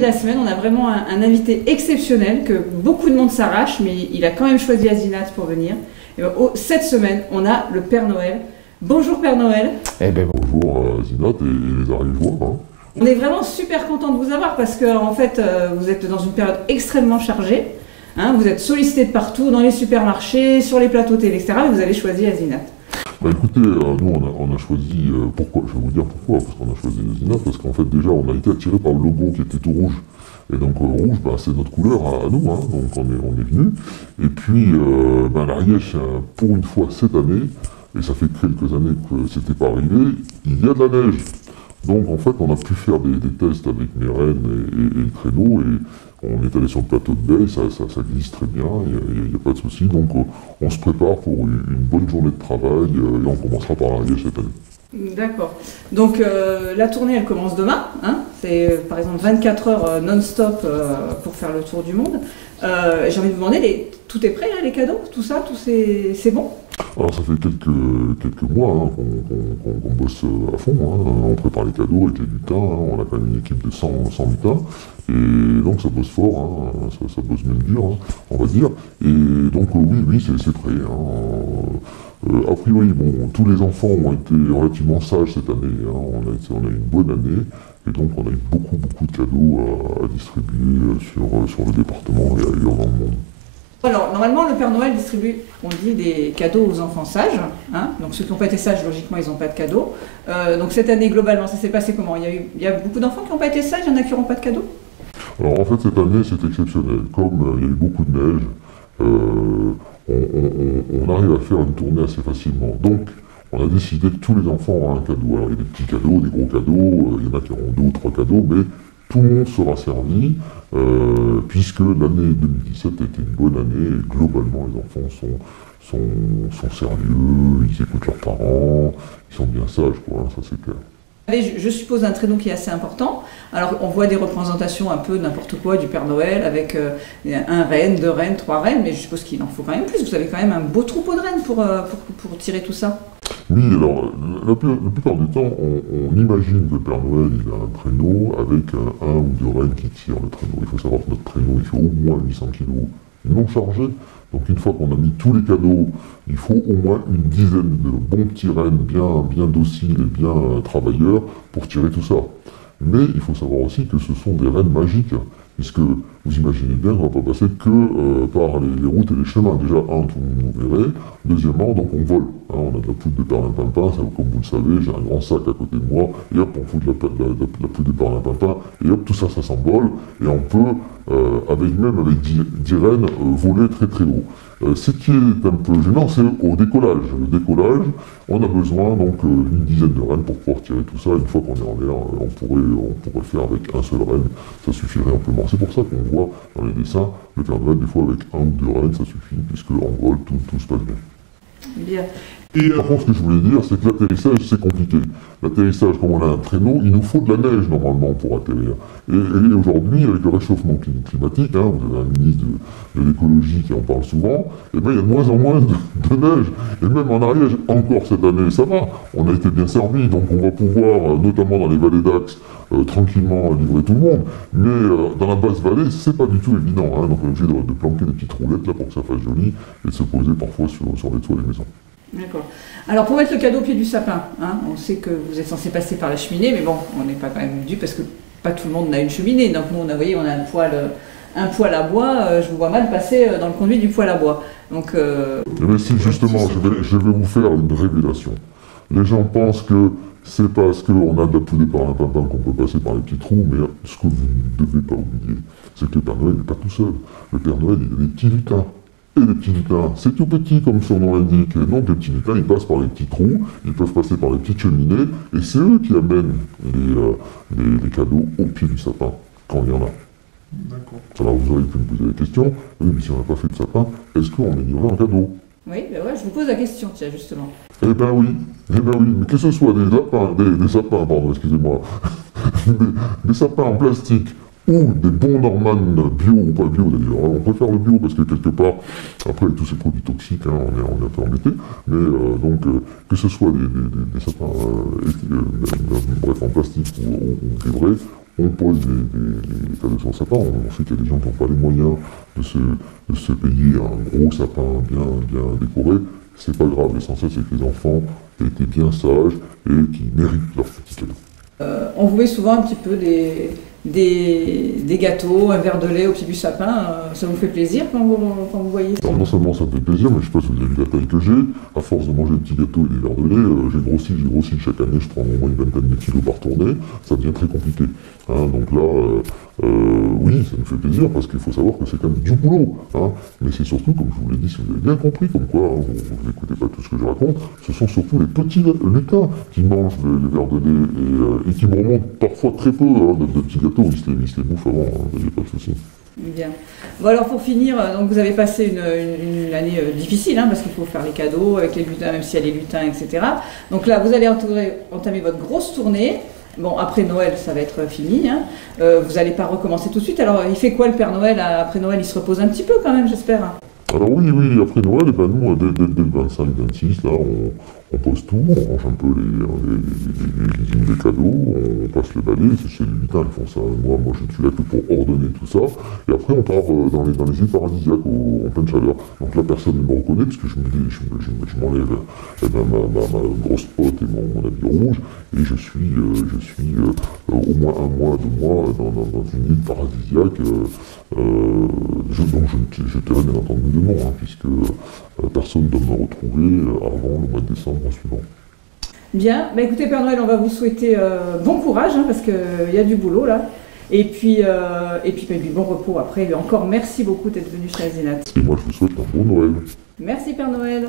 de la semaine, on a vraiment un invité exceptionnel que beaucoup de monde s'arrache, mais il a quand même choisi Azinat pour venir. Et cette semaine, on a le Père Noël. Bonjour Père Noël. Eh ben bonjour Azinat et les arrière-joueurs. Hein. On est vraiment super content de vous avoir parce que en fait, vous êtes dans une période extrêmement chargée. Hein, vous êtes sollicité de partout, dans les supermarchés, sur les plateaux télé, etc. Et vous avez choisi Azinat. Bah écoutez, nous on a choisi, pourquoi, je vais vous dire pourquoi, parce qu'on a choisi Azinat, parce qu'en fait déjà on a été attiré par le logo qui était tout rouge. Et donc rouge, bah, c'est notre couleur à nous, hein, donc on est venu. Et puis l'Ariège, pour une fois cette année, et ça fait quelques années que c'était pas arrivé, il y a de la neige. Donc en fait on a pu faire des tests avec mes rennes et le traîneau, et on est allé sur le plateau de Beille, ça glisse très bien, il n'y a pas de souci. Donc on se prépare pour une bonne journée de travail, et on commencera par l'Ariège cette année. D'accord. Donc la tournée elle commence demain, hein. C'est par exemple 24 heures non-stop pour faire le tour du monde. J'ai envie de vous demander, tout est prêt, hein, les cadeaux, tout ça, c'est bon? Alors ça fait quelques mois hein, qu'on bosse à fond, hein. On prépare les cadeaux avec les lutins, hein. On a quand même une équipe de 100 lutins, et donc ça bosse fort, hein. Ça bosse même dur, hein, on va dire. Et donc oui, c'est prêt. Hein. A priori, bon, tous les enfants ont été relativement sages cette année, hein. On a eu une bonne année, et donc on a eu beaucoup de cadeaux à distribuer sur le département et ailleurs dans le monde. Alors, normalement, le Père Noël distribue, on dit, des cadeaux aux enfants sages. Hein. Donc, ceux qui n'ont pas été sages, logiquement, ils n'ont pas de cadeaux. Donc, cette année, globalement, ça s'est passé comment? Il y a beaucoup d'enfants qui n'ont pas été sages, il y en a qui n'auront pas de cadeaux? Alors, en fait, cette année, c'est exceptionnel. Comme il y a eu beaucoup de neige, on arrive à faire une tournée assez facilement. Donc, on a décidé que tous les enfants auront un cadeau. Alors, il y a des petits cadeaux, des gros cadeaux, il y en a qui auront 2 ou 3 cadeaux, mais tout le monde sera servi, puisque l'année 2017 était une bonne année, et globalement les enfants sont sérieux, ils écoutent leurs parents, ils sont bien sages, quoi, ça c'est clair. Je suppose un traîneau qui est assez important. Alors on voit des représentations un peu n'importe quoi du Père Noël avec un renne, 2 rennes, 3 rennes, mais je suppose qu'il en faut quand même plus. Vous avez quand même un beau troupeau de rennes pour tirer tout ça. Oui, alors la plupart du temps, on imagine que le Père Noël il a un traîneau avec un ou 2 rennes qui tirent le traîneau. Il faut savoir que notre traîneau il fait au moins 800 kg non chargé. Donc une fois qu'on a mis tous les cadeaux, il faut au moins une dizaine de bons petits rennes bien dociles et bien travailleurs pour tirer tout ça. Mais il faut savoir aussi que ce sont des rennes magiques, puisque vous imaginez bien qu'on ne va pas passer que par les routes et les chemins. Déjà, un, tout le monde nous verrait. Deuxièmement, donc on vole. Hein, on a de la poudre de perlimpinpin, comme vous le savez, j'ai un grand sac à côté de moi, et hop, on fout de la poudre de perlimpinpin, et hop, tout ça, ça s'envole, et on peut, avec 10 rennes, voler très haut. Ce qui est un peu gênant, c'est au décollage. Le décollage, on a besoin donc une dizaine de rennes pour pouvoir tirer tout ça. Une fois qu'on est en l'air, on pourrait le faire avec un seul renne, ça suffirait amplement. C'est pour ça qu'on voit dans les dessins, le Père Noël, des fois avec 1 ou 2 rennes, ça suffit, puisque en vol, tout se passe bien. Bien. Et par contre, ce que je voulais dire, c'est que l'atterrissage, c'est compliqué. L'atterrissage, comme on a un traîneau, il nous faut de la neige normalement pour atterrir. Et aujourd'hui, avec le réchauffement climatique, hein, vous avez un ministre de l'écologie qui en parle souvent, et bien il y a de moins en moins de neige. Et même en Ariège, encore cette année, ça va. On a été bien servi, donc on va pouvoir, notamment dans les vallées d'Axe, tranquillement livrer tout le monde. Mais dans la basse vallée, c'est pas du tout évident. Hein, donc on est obligé de planquer des petites roulettes là pour que ça fasse joli, et de se poser parfois sur les toits des maisons. D'accord. Alors pour mettre le cadeau au pied du sapin, hein, on sait que vous êtes censé passer par la cheminée, mais bon, on n'est pas quand même dû parce que pas tout le monde n'a une cheminée. Donc nous, on a un poêle à bois. Je vous vois mal passer dans le conduit du poêle à bois. Donc. Eh bien si justement, je vais vous faire une révélation. Les gens pensent que c'est parce qu'on a de la poudre par un pimpin qu'on peut passer par les petits trous, mais ce que vous ne devez pas oublier, c'est que le Père Noël n'est pas tout seul. Le Père Noël, il a des petits lutins. Et les petits lutins, c'est tout petit comme son nom l'indique. Donc les petits lutins, ils passent par les petits trous, ils peuvent passer par les petites cheminées, et c'est eux qui amènent les cadeaux au pied du sapin, quand il y en a. D'accord. Alors vous auriez pu me poser la question, oui, mais si on n'a pas fait de sapin, est-ce qu'on met livré un cadeau? Oui, ben ouais, je vous pose la question, tiens, justement. Eh ben oui, mais que ce soit des sapins, pardon, excusez-moi, des sapins en plastique, ou des bons Norman bio ou pas bio d'ailleurs. On préfère le bio parce que quelque part, après avec tous ces produits toxiques, hein, on est un peu embêté. Mais donc, que ce soit des sapins bref, en plastique ou livrés, on pose les cadeaux sur le sapin. On sait qu'il y a des gens qui n'ont pas les moyens de se payer un gros sapin bien décoré. C'est pas grave, l'essentiel c'est que les enfants aient été bien sages et qu'ils méritent leur petit cadeau. On vous met souvent un petit peu des gâteaux, un verre de lait au pied du sapin. Ça vous fait plaisir quand vous voyez ça? Alors non seulement ça me fait plaisir, mais je sais pas si vous avez vu la taille que j'ai. À force de manger des petits gâteaux et des verres de lait, j'ai grossi. Chaque année, je prends au moins une vingtaine de kilos par tournée. Ça devient très compliqué. Hein, donc là, oui, ça me fait plaisir parce qu'il faut savoir que c'est quand même du boulot. Hein, mais c'est surtout, comme je vous l'ai dit, si vous avez bien compris, comme quoi, hein, vous n'écoutez pas tout ce que je raconte, ce sont surtout les petits lutins qui mangent les verres de lait et qui me remontent parfois très peu de petits gâteaux. Ils se les bouffent avant, il n'y a pas de souci. Bien. Bon alors pour finir, donc vous avez passé une année difficile, hein, parce qu'il faut faire les cadeaux avec les lutins, même s'il y a les lutins, etc. Donc là, vous allez entamer votre grosse tournée. Bon, après Noël, ça va être fini. Hein. Vous n'allez pas recommencer tout de suite. Alors, il fait quoi le Père Noël? Après Noël, il se repose un petit peu quand même, j'espère. Alors oui, après Noël, eh ben, nous, dès le 25-26, là, on pose tout, on range un peu les cadeaux, on passe le balai, c'est chez les lutins, ils font ça. Moi, je suis là que pour ordonner tout ça. Et après, on part dans les îles paradisiaques en pleine chaleur. Donc là, personne ne me reconnaît, parce que je me dis, je m'enlève ma grosse pote et mon habit rouge, et je suis au moins 1 mois, 2 mois dans une île paradisiaque. Donc je tairai bien entendu le nom, hein, puisque personne ne doit me retrouver avant le mois de décembre suivant. Bien, bah écoutez Père Noël, on va vous souhaiter bon courage, hein, parce qu'il y a du boulot là. Et puis bon repos après. Et encore merci beaucoup d'être venu chez Azénat. Et moi je vous souhaite un bon Noël. Merci Père Noël.